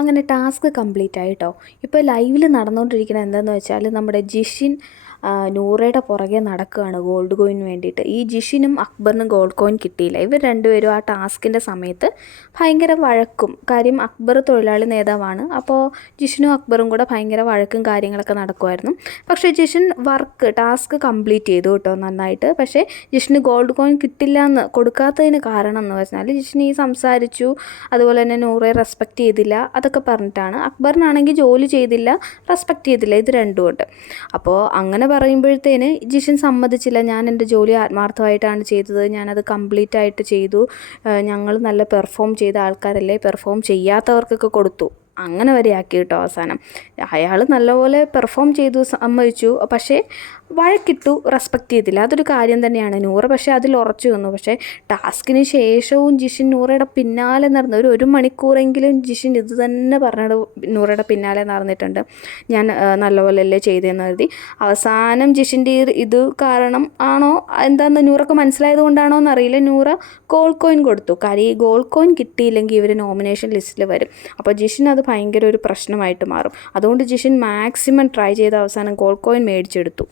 അങ്ങനെ task complete ആയിട്ടോ. ഇപ്പോൾ ലൈവിൽ നടന്നുകൊണ്ടിരിക്കുന്നത് എന്താണെന്ന് വെച്ചാൽ നമ്മുടെ ജിഷിൻ നൂറയുടെ പുറകെ നടക്കുകയാണ് ഗോൾഡ് കോയിന് വേണ്ടിയിട്ട്. ഈ ജിഷിനും അക്ബറിനും ഗോൾഡ് കോയിൻ കിട്ടിയില്ല. ഇവർ രണ്ടുപേരും ആ ടാസ്കിൻ്റെ സമയത്ത് ഭയങ്കര വഴക്കും. കാര്യം അക്ബർ തൊഴിലാളി നേതാവാണ്. അപ്പോൾ ജിഷിനും അക്ബറും കൂടെ ഭയങ്കര വഴക്കും കാര്യങ്ങളൊക്കെ നടക്കുമായിരുന്നു. പക്ഷേ ജിഷിൻ ടാസ്ക് കംപ്ലീറ്റ് ചെയ്തു കേട്ടോ നന്നായിട്ട്. പക്ഷേ ജിഷിന് ഗോൾഡ് കോയിൻ കിട്ടില്ല എന്ന് കൊടുക്കാത്തതിന് കാരണം എന്ന് വെച്ചാൽ ജിഷിൻ ഈ സംസാരിച്ചു, അതുപോലെ തന്നെ നൂറയെ റെസ്പെക്റ്റ് ചെയ്തില്ല, അതൊക്കെ പറഞ്ഞിട്ടാണ്. അക്ബറിനാണെങ്കിൽ ജോലി ചെയ്തില്ല, റെസ്പെക്റ്റ് ചെയ്തില്ല, ഇത് രണ്ടും ഉണ്ട്. അപ്പോൾ അങ്ങനെ പറയുമ്പോഴത്തേന് ജിഷിൻ സമ്മതിച്ചില്ല. ഞാൻ എൻ്റെ ജോലി ആത്മാർത്ഥമായിട്ടാണ് ചെയ്തത്, ഞാനത് കംപ്ലീറ്റ് ആയിട്ട് ചെയ്തു, ഞങ്ങൾ നല്ല പെർഫോം ചെയ്ത ആൾക്കാരല്ലേ, പെർഫോം ചെയ്യാത്തവർക്കൊക്കെ കൊടുത്തു, അങ്ങനെ വരെ ആക്കി കേട്ടോ. അവസാനം അയാൾ നല്ലപോലെ പെർഫോം ചെയ്തു, സമ്മതിച്ചു, പക്ഷേ വഴക്കിട്ടു, റെസ്പെക്റ്റ് ചെയ്തില്ല. അതൊരു കാര്യം തന്നെയാണ്. നൂറ പക്ഷേ അതിൽ ഉറച്ചു നിന്നു. പക്ഷേ ടാസ്കിന് ശേഷവും ജിഷിൻ നൂറയുടെ പിന്നാലെ നടന്നു. ഒരു മണിക്കൂറെങ്കിലും ജിഷിൻ ഇത് തന്നെ പറഞ്ഞിട്ട് നൂറയുടെ പിന്നാലെ നടന്നിട്ടുണ്ട്. ഞാൻ നല്ലപോലെയല്ലേ ചെയ്തതെന്ന് കരുതി. അവസാനം ജിഷിൻ്റെ ഇത് കാരണം ആണോ എന്താണെന്ന് നൂറക്ക് മനസ്സിലായത് കൊണ്ടാണോ എന്നറിയില്ല, നൂറ ഗോൾഡ് കോയിൻ കൊടുത്തു. കാര്യം ഈ ഗോൾഡ് കോയിൻ കിട്ടിയില്ലെങ്കിൽ ഇവർ നോമിനേഷൻ ലിസ്റ്റിൽ വരും. അപ്പോൾ ജിഷിൻ അത് ഭയങ്കര ഒരു പ്രശ്നമായിട്ട് മാറും. അതുകൊണ്ട് ജിഷിൻ മാക്സിമം ട്രൈ ചെയ്ത് അവസാനം ഗോൾഡ് കോയിൻ മേടിച്ചെടുത്തു.